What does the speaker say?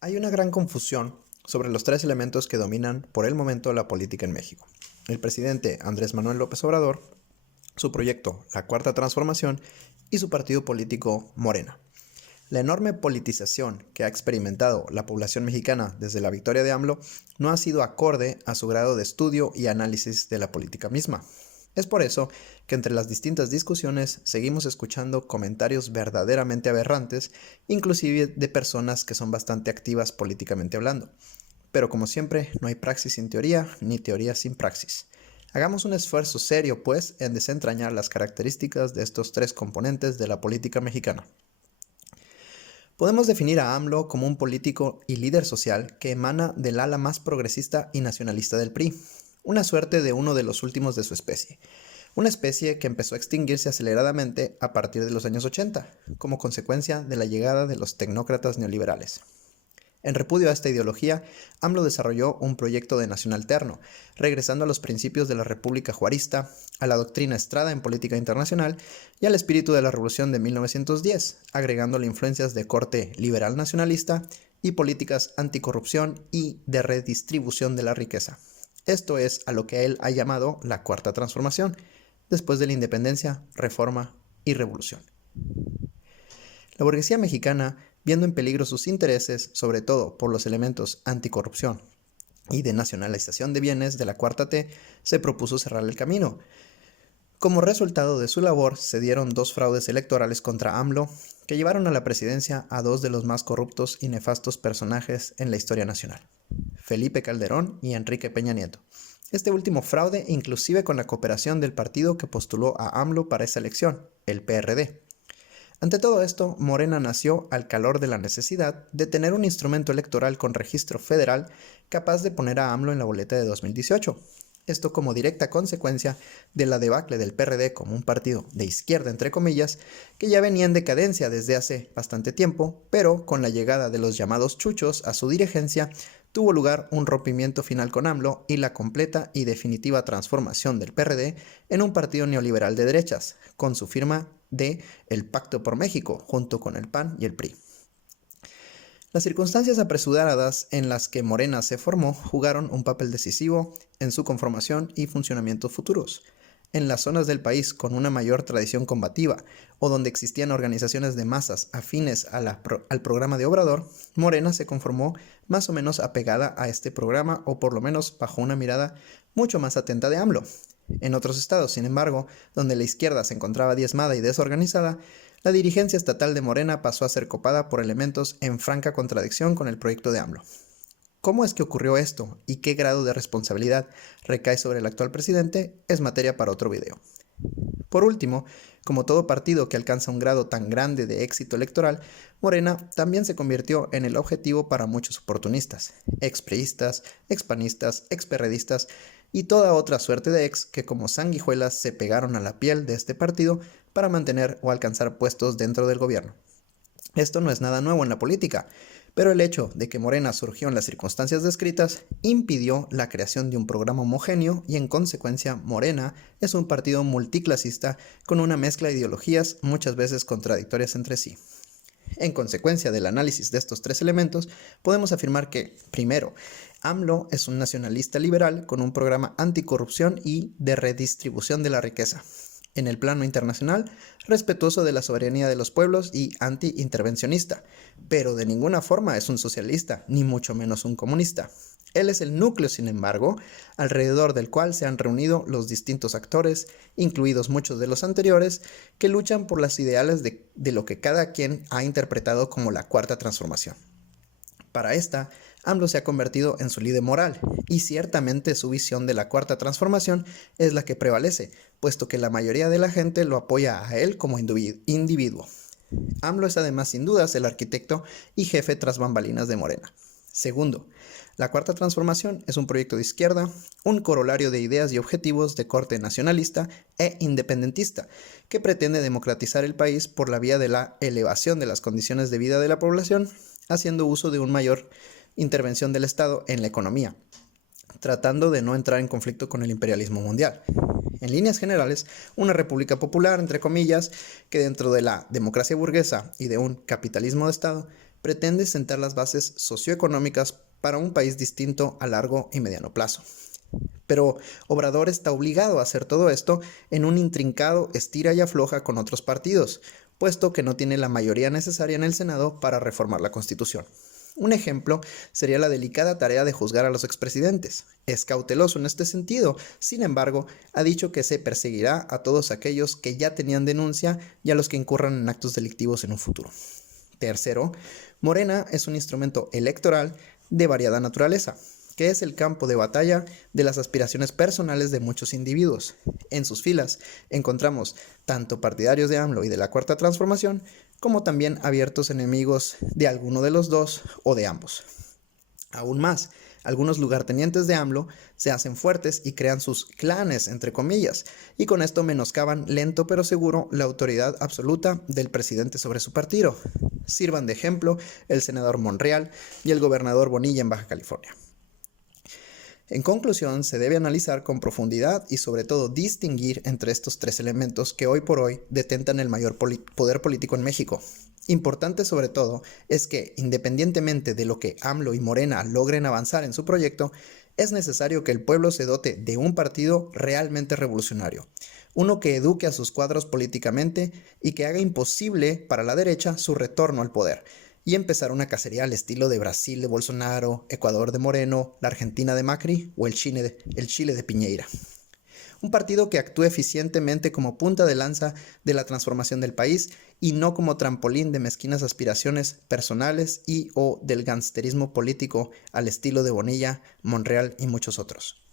Hay una gran confusión sobre los tres elementos que dominan por el momento la política en México. El presidente Andrés Manuel López Obrador, su proyecto La Cuarta Transformación y su partido político Morena. La enorme politización que ha experimentado la población mexicana desde la victoria de AMLO no ha sido acorde a su grado de estudio y análisis de la política misma. Es por eso que entre las distintas discusiones seguimos escuchando comentarios verdaderamente aberrantes, inclusive de personas que son bastante activas políticamente hablando. Pero como siempre, no hay praxis sin teoría, ni teoría sin praxis. Hagamos un esfuerzo serio, pues, en desentrañar las características de estos tres componentes de la política mexicana. Podemos definir a AMLO como un político y líder social que emana del ala más progresista y nacionalista del PRI, una suerte de uno de los últimos de su especie. Una especie que empezó a extinguirse aceleradamente a partir de los años 80, como consecuencia de la llegada de los tecnócratas neoliberales. En repudio a esta ideología, AMLO desarrolló un proyecto de nación alterno, regresando a los principios de la República Juarista, a la doctrina Estrada en política internacional y al espíritu de la Revolución de 1910, agregándole influencias de corte liberal nacionalista y políticas anticorrupción y de redistribución de la riqueza. Esto es a lo que él ha llamado la Cuarta Transformación, después de la independencia, reforma y revolución. La burguesía mexicana, viendo en peligro sus intereses, sobre todo por los elementos anticorrupción y de nacionalización de bienes de la Cuarta T, se propuso cerrar el camino. Como resultado de su labor, se dieron dos fraudes electorales contra AMLO que llevaron a la presidencia a dos de los más corruptos y nefastos personajes en la historia nacional, Felipe Calderón y Enrique Peña Nieto. Este último fraude inclusive con la cooperación del partido que postuló a AMLO para esa elección, el PRD. Ante todo esto, Morena nació al calor de la necesidad de tener un instrumento electoral con registro federal capaz de poner a AMLO en la boleta de 2018. Esto como directa consecuencia de la debacle del PRD como un partido de izquierda, entre comillas, que ya venía en decadencia desde hace bastante tiempo, pero con la llegada de los llamados chuchos a su dirigencia, tuvo lugar un rompimiento final con AMLO y la completa y definitiva transformación del PRD en un partido neoliberal de derechas, con su firma de el Pacto por México, junto con el PAN y el PRI. Las circunstancias apresuradas en las que Morena se formó jugaron un papel decisivo en su conformación y funcionamiento futuros. En las zonas del país con una mayor tradición combativa o donde existían organizaciones de masas afines al programa de Obrador, Morena se conformó más o menos apegada a este programa o por lo menos bajo una mirada mucho más atenta de AMLO. En otros estados, sin embargo, donde la izquierda se encontraba diezmada y desorganizada, la dirigencia estatal de Morena pasó a ser copada por elementos en franca contradicción con el proyecto de AMLO. ¿Cómo es que ocurrió esto y qué grado de responsabilidad recae sobre el actual presidente? Es materia para otro video. Por último, como todo partido que alcanza un grado tan grande de éxito electoral, Morena también se convirtió en el objetivo para muchos oportunistas, expriistas, expanistas, experredistas y toda otra suerte de ex que como sanguijuelas se pegaron a la piel de este partido para mantener o alcanzar puestos dentro del gobierno. Esto no es nada nuevo en la política, pero el hecho de que Morena surgió en las circunstancias descritas impidió la creación de un programa homogéneo y en consecuencia Morena es un partido multiclasista con una mezcla de ideologías muchas veces contradictorias entre sí. En consecuencia del análisis de estos tres elementos, podemos afirmar que, primero, AMLO es un nacionalista liberal con un programa anticorrupción y de redistribución de la riqueza. En el plano internacional, respetuoso de la soberanía de los pueblos y anti-intervencionista, pero de ninguna forma es un socialista, ni mucho menos un comunista. Él es el núcleo, sin embargo, alrededor del cual se han reunido los distintos actores, incluidos muchos de los anteriores, que luchan por las ideales de lo que cada quien ha interpretado como la Cuarta Transformación. Para esta, AMLO se ha convertido en su líder moral, y ciertamente su visión de la Cuarta Transformación es la que prevalece, puesto que la mayoría de la gente lo apoya a él como individuo. AMLO es además sin dudas el arquitecto y jefe tras bambalinas de Morena. Segundo, la Cuarta Transformación es un proyecto de izquierda, un corolario de ideas y objetivos de corte nacionalista e independentista, que pretende democratizar el país por la vía de la elevación de las condiciones de vida de la población, haciendo uso de una mayor intervención del Estado en la economía, tratando de no entrar en conflicto con el imperialismo mundial. En líneas generales, una república popular, entre comillas, que dentro de la democracia burguesa y de un capitalismo de Estado, pretende sentar las bases socioeconómicas para un país distinto a largo y mediano plazo. Pero Obrador está obligado a hacer todo esto en un intrincado estira y afloja con otros partidos, puesto que no tiene la mayoría necesaria en el Senado para reformar la Constitución. Un ejemplo sería la delicada tarea de juzgar a los expresidentes. Es cauteloso en este sentido, sin embargo, ha dicho que se perseguirá a todos aquellos que ya tenían denuncia y a los que incurran en actos delictivos en un futuro. Tercero, Morena es un instrumento electoral de variada naturaleza, que es el campo de batalla de las aspiraciones personales de muchos individuos. En sus filas encontramos tanto partidarios de AMLO y de la Cuarta Transformación, como también abiertos enemigos de alguno de los dos o de ambos. Aún más, algunos lugartenientes de AMLO se hacen fuertes y crean sus clanes, entre comillas, y con esto menoscaban lento pero seguro la autoridad absoluta del presidente sobre su partido. Sirvan de ejemplo el senador Monreal y el gobernador Bonilla en Baja California. En conclusión, se debe analizar con profundidad y sobre todo distinguir entre estos tres elementos que hoy por hoy detentan el mayor poder político en México. Importante sobre todo es que, independientemente de lo que AMLO y Morena logren avanzar en su proyecto, es necesario que el pueblo se dote de un partido realmente revolucionario, uno que eduque a sus cuadros políticamente y que haga imposible para la derecha su retorno al poder, y empezar una cacería al estilo de Brasil de Bolsonaro, Ecuador de Moreno, la Argentina de Macri o el Chile de Piñera. Un partido que actúe eficientemente como punta de lanza de la transformación del país y no como trampolín de mezquinas aspiraciones personales y o del gangsterismo político al estilo de Bonilla, Monreal y muchos otros.